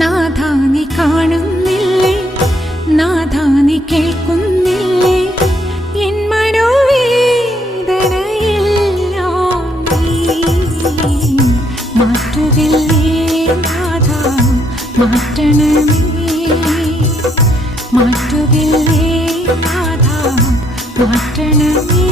നാഥാ നീ കാണുന്നില്ലേ, നാഥാ നീ കേൾക്കുന്നില്ലേ, എൻ മനോവേദനയെല്ലാം നീ മാറ്റുകില്ലേ നാഥാ, മാറ്റണമേ, മാറ്റുകില്ലേ നാഥാ, മാറ്റണമേ.